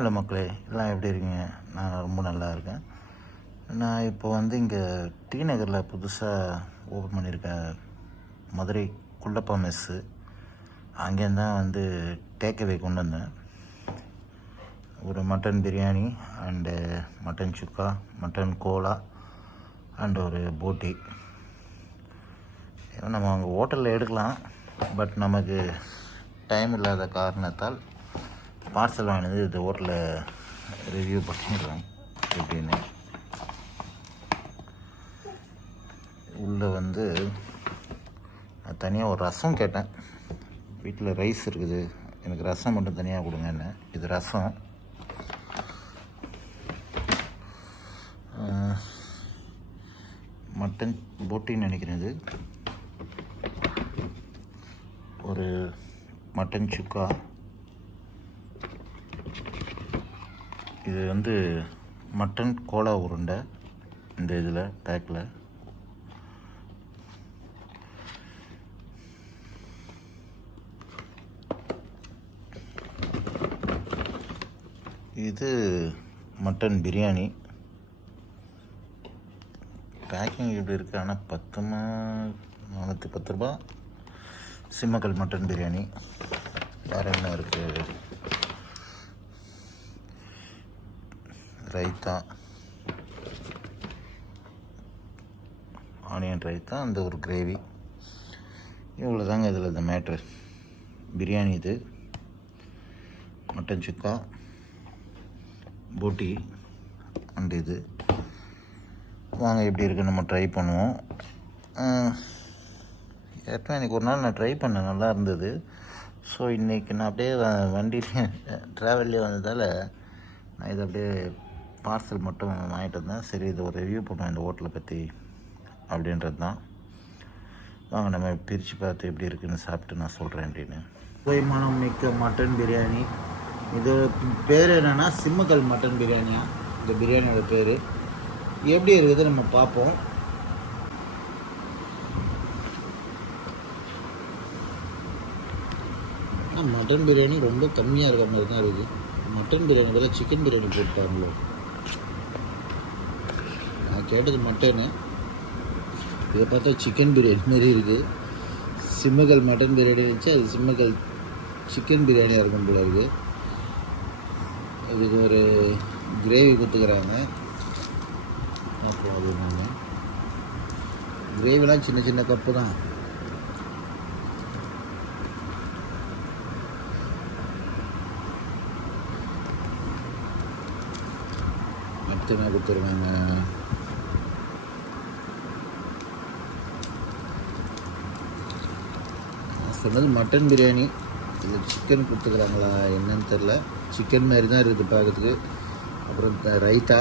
Hello மக்களே, எல்லாம் எப்படி இருக்கீங்க? நான் ரொம்ப நல்லா இருக்கேன். நான் இப்போ இங்கே டி நகரில் புதுசாக ஓப்பன் பண்ணியிருக்கேன் மதுரை குள்ளப்பா மெஸ்ஸு. அங்கேருந்து தான் டேக்அவே கொண்டு வந்தேன். ஒரு mutton biryani and mutton chukka, mutton kola and ஒரு போட்டி. நம்ம அங்கே ஹோட்டலில் எடுக்கலாம், பட் நமக்கு டைம் இல்லாத காரணத்தால் பார்சல் வாங்கினது இந்த ஹோட்டலில் ரிவ்யூ பண்ணிடுறோம் எப்படின்னு. உள்ளே நான் தனியாக ஒரு ரசம் கேட்டேன். வீட்டில் ரைஸ் இருக்குது, எனக்கு ரசம் மட்டும் தனியாக கொடுங்கன்னு. இது ரசம். மட்டன் போட்டின்னு நினைக்கிறேன். இது ஒரு மட்டன் சுக்கா. இது மட்டன் கோலா உருண்டை இந்த இதில் பேக்கில். இது மட்டன் பிரியாணி. பேக்கிங் இப்படி இருக்குது, ஆனால் 410 ரூபா. சிம்மக்கல் மட்டன் பிரியாணி. வேறு என்ன இருக்குது? ரைத்தா, ஆனியன் ரைத்தா, அந்த ஒரு கிரேவி. இவ்வளோ தாங்க இதில் இந்த மேட்ரு. பிரியாணி, இது மட்டன் சுக்கா, போட்டி அண்ட் இது. வாங்க எப்படி இருக்குன்னு நம்ம ட்ரை பண்ணுவோம். ஏற்கனவே எனக்கு ஒரு நாள் நான் ட்ரை பண்ணேன், நல்லா இருந்தது. ஸோ இன்றைக்கி நான் அப்படியே வண்டியிலே ட்ராவல்லே வந்ததால் நான் இதை அப்படியே பார்சல் மட்டும் வாங்கிட்டு வந்தேன். சரி, இதை ஒரு ரிவ்யூ பண்ணுவேன் இந்த ஹோட்டலை பற்றி அப்படின்றது தான். வாங்க நம்ம பிரித்து பார்த்து எப்படி இருக்குதுன்னு சாப்பிட்டு நான் சொல்கிறேன் அப்படின்னு. சுவைமானம் மிக்க மட்டன் பிரியாணி. இது பேர் என்னென்னா சிம்மக்கல் மட்டன் பிரியாணியா இந்த பிரியாணியோட பேர். எப்படி இருக்குது நம்ம பார்ப்போம். மட்டன் பிரியாணி ரொம்ப கம்மியாக இருக்க மாதிரி தான் இருக்குது. மட்டன் பிரியாணி பதில் சிக்கன் பிரியாணி போட்டாங்களோ. நான் கேட்டது மட்டனு, இதை பார்த்தா சிக்கன் பிரியாணி மாரி இருக்குது. சிம்மக்கல் மட்டன் பிரியாணி இருந்துச்சு, அது சிம்மக்கல் சிக்கன் பிரியாணியாக இருக்கும் போல இருக்குது. இதுக்கு ஒரு கிரேவி கொடுத்துக்கிறாங்க. அப்புறம் அது என்னங்க, கிரேவிலாம் சின்ன சின்ன கப்பு தான். அடுத்து என்ன கொடுத்துருவாங்க? சொன்னது மட்டன் பிரியாணி. இது சிக்கன் கொடுத்துக்கிறாங்களா என்னன்னு தெரில. சிக்கன் மாதிரி தான் இருக்குது பார்க்கறதுக்கு. அப்புறம் ரைத்தா,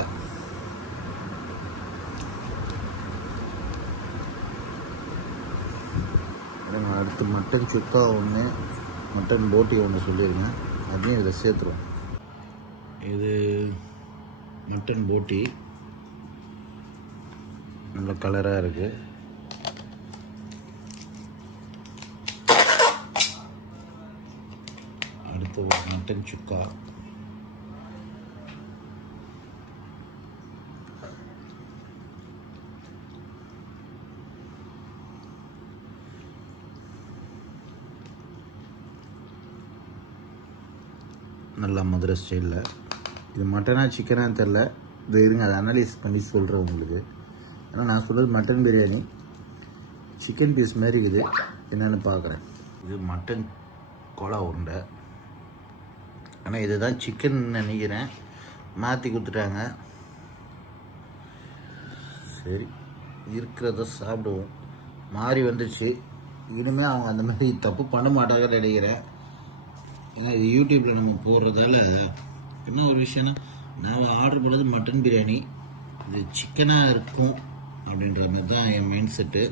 அடுத்து மட்டன் சுக்கா ஒன்று, மட்டன் போட்டி ஒன்று சொல்லியிருக்கேன், அதையும் இதில் சேர்த்துருவோம். இது மட்டன் போட்டி நல்ல கலராக இருக்குது. அடுத்து ஒரு மட்டன் சுக்கா. நல்லா மதுரை ஸ்டைலில். இது மட்டனா சிக்கனான்னு தெரில, இது இருங்க அதை அனலைஸ் பண்ணி சொல்கிறேன் உங்களுக்கு. ஏன்னா நான் சொல்கிறது மட்டன் பிரியாணி, சிக்கன் பீஸ் மாதிரி இருக்குது. என்னென்னு பார்க்குறேன். இது மட்டன் கோலா உருண்டை, ஆனால் இதுதான் சிக்கன் நினைக்கிறேன், மாற்றி கொடுத்துட்டாங்க. சரி, இருக்கிறத சாப்பிடுவோம். மாறி வந்துடுச்சு. இனிமேல் அவங்க அந்த மாதிரி தப்பு பண்ண மாட்டாங்கன்னு நினைக்கிறேன். ஏன்னா இது யூடியூப்பில் நம்ம போடுறதால. என்ன ஒரு விஷயம்னா, நான் ஆர்டர் பண்ணது மட்டன் பிரியாணி, இது சிக்கனாக இருக்கும் அப்படின்ற மாதிரி தான் என் mind set.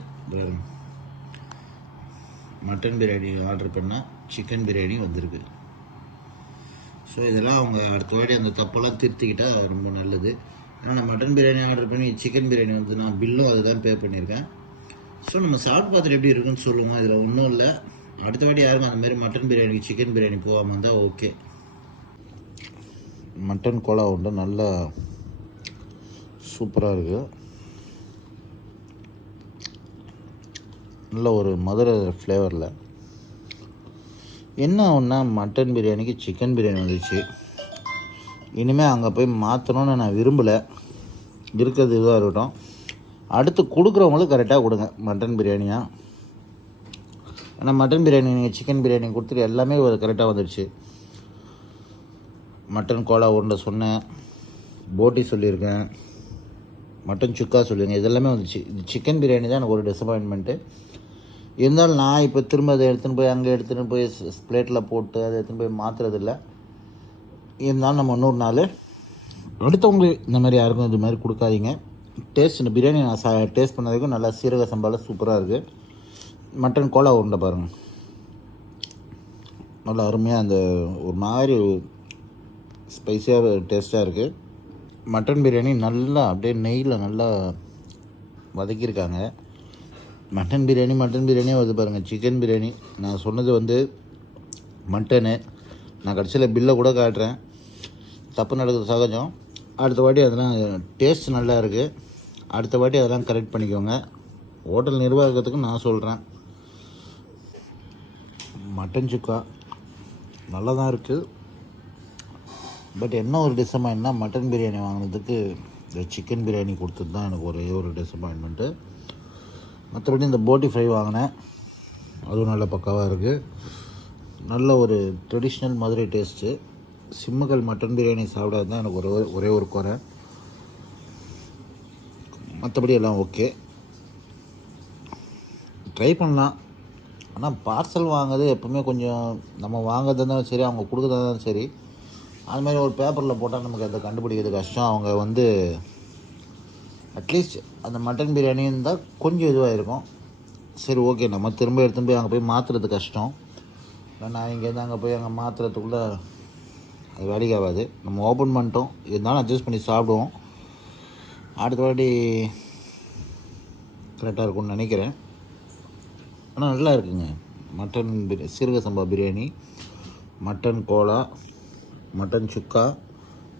Mutton biryani order பண்ணால் சிக்கன் பிரியாணி வந்திருக்கு. ஸோ இதெல்லாம் அவங்க அடுத்த வாட்டி அந்த தப்பெல்லாம் திருத்திக்கிட்டால் ரொம்ப நல்லது. ஏன்னா நான் மட்டன் பிரியாணி ஆர்டர் பண்ணி சிக்கன் பிரியாணி நான் பில்லும் அதுதான் பே பண்ணியிருக்கேன். ஸோ நம்ம சாப்பிட்டு பார்த்துட்டு எப்படி இருக்குன்னு சொல்லுவோம். இதில் ஒன்றும் இல்லை. அடுத்த வாட்டி யாருக்கும் அந்த மாதிரி மட்டன் பிரியாணிக்கு சிக்கன் பிரியாணி போகாமல் இருந்தால் ஓகே. மட்டன் கோலா உண்டு, நல்லா சூப்பராக இருக்குது. நல்ல ஒரு மதுரை ஃப்ளேவரில். என்ன ஒன்றா மட்டன் பிரியாணிக்கு சிக்கன் பிரியாணி வந்துச்சு. இனிமேல் அங்கே போய் மாற்றணுன்னு நான் விரும்பலை. இருக்கிறது இதுவாக இருக்கட்டும். அடுத்து கொடுக்குறவங்களுக்கு கரெக்டாக கொடுங்க மட்டன் பிரியாணியாக. ஏன்னா மட்டன் பிரியாணி நீங்கள் சிக்கன் பிரியாணி கொடுத்துட்டு எல்லாமே ஒரு கரெக்டாக வந்துடுச்சு. மட்டன் கோலா உருண்டை சொன்னேன், போட்டி சொல்லியிருக்கேன், மட்டன் சுக்கா சொல்லியிருக்கேன், இதெல்லாமே வந்துச்சு. இது சிக்கன் பிரியாணி தான் எனக்கு ஒரு டிசப்பாயின்மெண்ட்டு. இருந்தாலும் நான் இப்போ திரும்ப அதை எடுத்துன்னு போய் அங்கே எடுத்துகிட்டு போய் பிளேட்டில் போட்டு அதை எடுத்துன்னு போய் மாற்றுறதில்ல. இருந்தாலும் நம்ம இன்னொரு நாள் அடுத்தவங்களுக்கு இந்த மாதிரி யாருக்கும் இது மாதிரி கொடுக்காதீங்க. டேஸ்ட் இந்த பிரியாணி நான் டேஸ்ட் பண்ணதுக்கும் நல்லா சீரக சம்பாவில் சூப்பராக இருக்குது. மட்டன் கோலா உருண்டை பாருங்கள், நல்லா அருமையாக அந்த ஒரு மாதிரி ஸ்பைஸியாக டேஸ்ட்டாக இருக்குது. மட்டன் பிரியாணி நல்லா அப்படியே நெய்யில் நல்லா வதக்கியிருக்காங்க. மட்டன் பிரியாணியே வருது பாருங்கள். சிக்கன் பிரியாணி நான் சொன்னது வந்து மட்டனு. நான் கடைசியில் பில்லை கூட காட்டுறேன், தப்பு நடக்குது சகஜம். அடுத்த வாட்டி அதெல்லாம் டேஸ்ட் நல்லா இருக்குது. அடுத்த வாட்டி அதெல்லாம் கரெக்ட் பண்ணிக்கோங்க. ஹோட்டல் நிர்வாகத்துக்கு நான் சொல்கிறேன். மட்டன் சுக்கா நல்லா தான் இருக்குது. பட் என்ன ஒரு டிசப்பாயின்ட்னா மட்டன் பிரியாணி வாங்கினதுக்கு இந்த சிக்கன் பிரியாணி கொடுத்தது தான் எனக்கு ஒரே ஒரு டிசப்பாயின்மெண்ட்டு. மற்றபடி இந்த போட்டி ஃப்ரை வாங்கினேன், அதுவும் நல்ல பக்காவாக இருக்குது. நல்ல ஒரு ட்ரெடிஷ்னல் மதுரை டேஸ்ட்டு. சிம்முகள் மட்டன் பிரியாணி சாப்பிடாது தான் எனக்கு ஒரே ஒரு குறை. மற்றபடி எல்லாம் ஓகே, ட்ரை பண்ணலாம். ஆனால் பார்சல் வாங்குறது எப்போவுமே கொஞ்சம் நம்ம வாங்குறது இருந்தாலும் சரி, அவங்க கொடுக்குறதா இருந்தாலும் சரி, அதுமாதிரி ஒரு பேப்பரில் போட்டால் நமக்கு அதை கண்டுபிடிக்கிறது கஷ்டம். அவங்க வந்து அட்லீஸ்ட் அந்த மட்டன் பிரியாணி இருந்தால் கொஞ்சம் இதுவாக இருக்கும். சரி ஓகே, நம்ம திரும்ப எடுத்துன்னு போய் அங்கே போய் மாற்றுறது கஷ்டம். நான் இங்கேருந்து அங்கே போய் அங்கே மாற்றுறதுக்குள்ளே அது வேலைக்கு ஆகாது. நம்ம ஓப்பன் பண்ணிட்டோம், இருந்தாலும் அட்ஜஸ்ட் பண்ணி சாப்பிடுவோம். அடுத்த வாட்டி கரெக்டாக இருக்கும்னு நினைக்கிறேன். ஆனால் நல்லா இருக்குங்க. மட்டன் சீரக சம்பா biryani, mutton Cola, mutton chukka,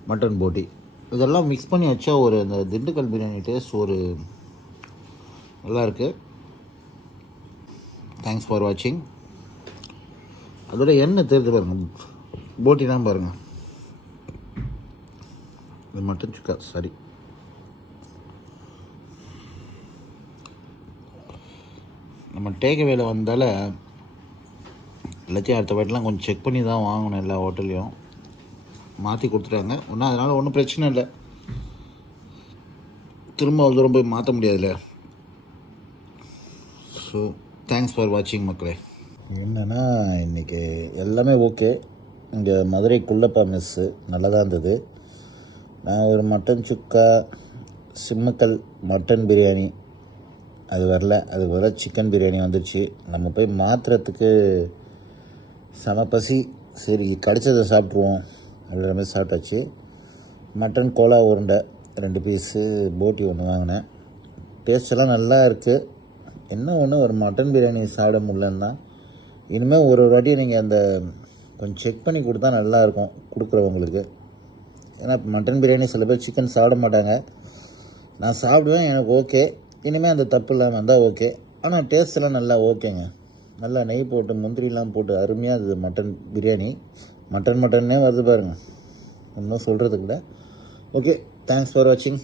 mutton போட்டி இதெல்லாம் மிக்ஸ் பண்ணி வச்சா ஒரு அந்த திண்டுக்கல் பிரியாணி டேஸ்ட் ஒரு நல்லாயிருக்கு. தேங்க்ஸ் ஃபார் வாட்சிங். அதோட எண்ணெய் தெரிஞ்சு பாருங்கள், போட்டி தான் பாருங்கள். இது மட்டன் சுக்கா சரி. நம்ம டேக்அவேல வந்தால எல்லாத்தையும் அடுத்த வாட்டிலாம் கொஞ்சம் செக் பண்ணி தான் வாங்கணும். எல்லா ஹோட்டல்லையும் மாற்றி கொடுத்துட்டாங்க ஒன்றும், அதனால் ஒன்றும் பிரச்சனை இல்லை. திரும்ப அவ்வளோ தூரம் போய் மாற்ற முடியாதுல்ல. ஸோ தேங்க்ஸ் ஃபார் வாட்சிங் மக்களே. என்னென்னா இன்றைக்கி எல்லாமே ஓகே. இங்கே மதுரை குள்ளப்பா மெஸ்ஸு நல்லா தான் இருந்தது. நான் ஒரு மட்டன் சுக்கா, சிம்மக்கல் மட்டன் பிரியாணி அது வரல, அதுக்கு வர சிக்கன் பிரியாணி வந்துடுச்சு. நம்ம போய் மாற்றுறதுக்கு செம பசி. சரி கடிச்சதை சாப்பிட்ருவோம் அப்படின்ற மாதிரி சாப்பிட்டாச்சு. மட்டன் கோலா உருண்டை 2 பீஸு, போட்டி 1 வாங்கினேன். டேஸ்டெல்லாம் நல்லா இருக்குது. என்ன ஒன்று ஒரு மட்டன் பிரியாணி சாப்பிட முடியலன்னா இனிமேல் ஒரு வாட்டி நீங்கள் அந்த கொஞ்சம் செக் பண்ணி கொடுத்தா நல்லாயிருக்கும் கொடுக்குறவங்களுக்கு. ஏன்னா மட்டன் பிரியாணி சில பேர் சிக்கன் சாப்பிட மாட்டாங்க. நான் சாப்பிடுவேன், எனக்கு ஓகே. இனிமேல் அந்த தப்பு இல்லாமல் இருந்தால் ஓகே. ஆனால் டேஸ்ட்டெல்லாம் நல்லா ஓகேங்க. நல்லா நெய் போட்டு முந்திரிலாம் போட்டு அருமையாக அது மட்டன் பிரியாணி. மட்டன்னே வருது பாருங்கள், ஒன்றும் சொல்கிறதுக்கு இல்லை. ஓகே, தேங்க்ஸ் ஃபார் வாட்சிங்.